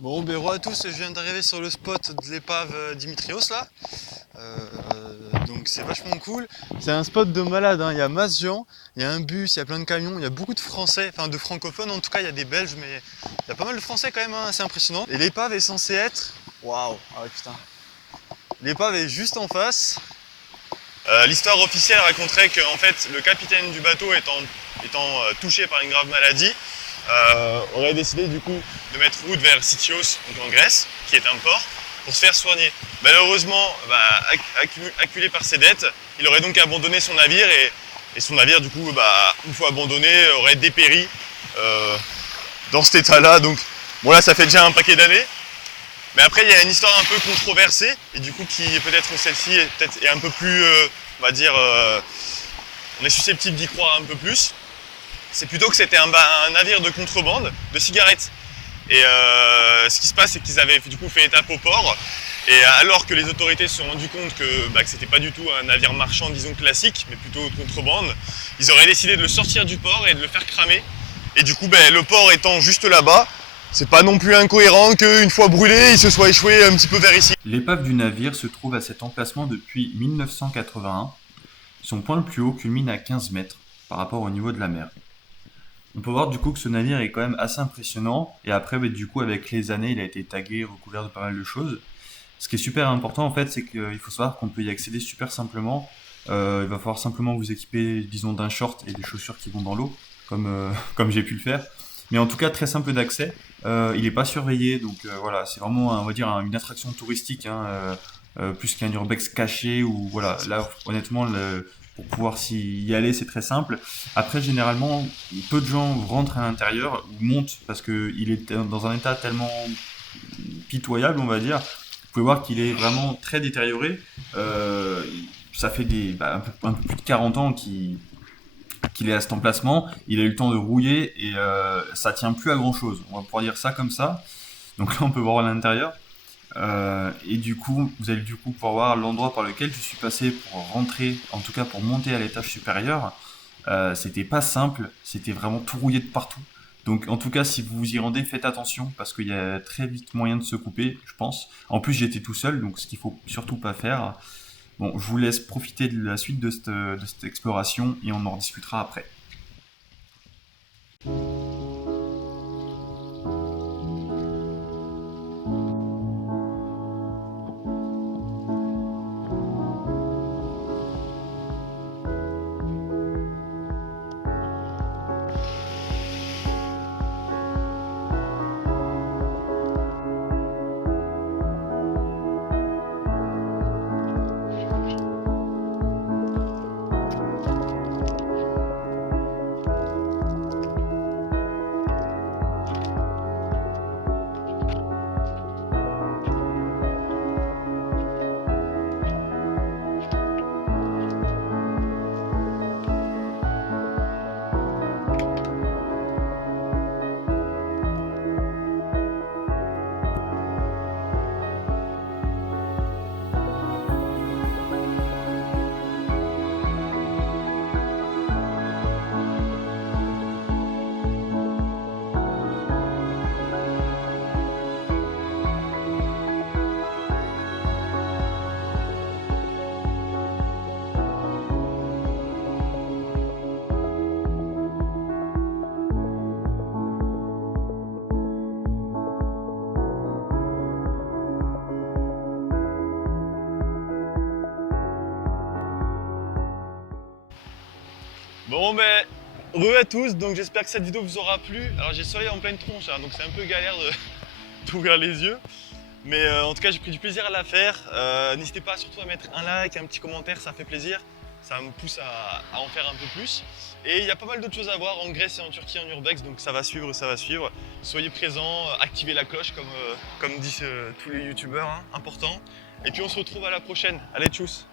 Bon, ben à tous, je viens d'arriver sur le spot de l'épave Dimitrios là. Donc c'est vachement cool. C'est un spot de malade, hein. Il y a masse gens, il y a un bus, il y a plein de camions, il y a beaucoup de Français, enfin de francophones en tout cas, il y a des Belges, mais il y a pas mal de Français quand même, hein, c'est impressionnant. Et l'épave est censée être. Waouh! Ah ouais, putain. L'épave est juste en face. L'histoire officielle raconterait que en fait, le capitaine du bateau étant touché par une grave maladie, aurait décidé du coup de mettre route vers Sitios, donc en Grèce, qui est un port, pour se faire soigner. Malheureusement, acculé par ses dettes, il aurait donc abandonné son navire et son navire, du coup, une fois abandonné, aurait dépéri dans cet état-là. Donc, bon là, ça fait déjà un paquet d'années. Mais après, il y a une histoire un peu controversée, et du coup, qui peut-être celle-ci est un peu plus, on va dire, on est susceptible d'y croire un peu plus. C'est plutôt que c'était un navire de contrebande de cigarettes. Et ce qui se passe, c'est qu'ils avaient du coup fait étape au port. Et alors que les autorités se sont rendues compte que c'était pas du tout un navire marchand, disons classique, mais plutôt de contrebande, ils auraient décidé de le sortir du port et de le faire cramer. Et du coup, le port étant juste là-bas, c'est pas non plus incohérent qu'une fois brûlé, il se soit échoué un petit peu vers ici. L'épave du navire se trouve à cet emplacement depuis 1981. Son point le plus haut culmine à 15 mètres par rapport au niveau de la mer. On peut voir du coup que ce navire est quand même assez impressionnant et après du coup avec les années il a été tagué, recouvert de pas mal de choses. Ce qui est super important en fait c'est qu'il faut savoir qu'on peut y accéder super simplement. Il va falloir simplement vous équiper disons d'un short et des chaussures qui vont dans l'eau comme, comme j'ai pu le faire. Mais en tout cas très simple d'accès. Il n'est pas surveillé donc voilà c'est vraiment on va dire une attraction touristique hein, plus qu'un urbex caché ou voilà là honnêtement pour pouvoir y aller c'est très simple. Après, généralement, peu de gens rentrent à l'intérieur ou montent parce qu'il est dans un état tellement pitoyable, on va dire. Vous pouvez voir qu'il est vraiment très détérioré. Euh, Ça fait un peu plus de 40 ans qu'il est à cet emplacement. Il a eu le temps de rouiller et ça tient plus à grand chose. On va pouvoir dire ça comme ça. Donc là, on peut voir à l'intérieur. Et du coup, vous allez du coup pouvoir voir l'endroit par lequel je suis passé pour rentrer, en tout cas pour monter à l'étage supérieur. C'était pas simple, c'était vraiment tout rouillé de partout. Donc en tout cas, si vous vous y rendez, faites attention parce qu'il y a très vite moyen de se couper, je pense. En plus, j'étais tout seul, donc ce qu'il faut surtout pas faire. Bon, je vous laisse profiter de la suite de cette exploration et on en rediscutera après. Bon re à tous, donc j'espère que cette vidéo vous aura plu. Alors j'ai le soleil en pleine tronche, hein, donc c'est un peu galère d'ouvrir les yeux. Mais en tout cas j'ai pris du plaisir à la faire. N'hésitez pas surtout à mettre un like, un petit commentaire, ça fait plaisir. Ça me pousse à en faire un peu plus. Et il y a pas mal d'autres choses à voir en Grèce et en Turquie, en urbex, donc ça va suivre, ça va suivre. Soyez présents, activez la cloche comme disent tous les youtubeurs, hein, important. Et puis on se retrouve à la prochaine. Allez, tchuss!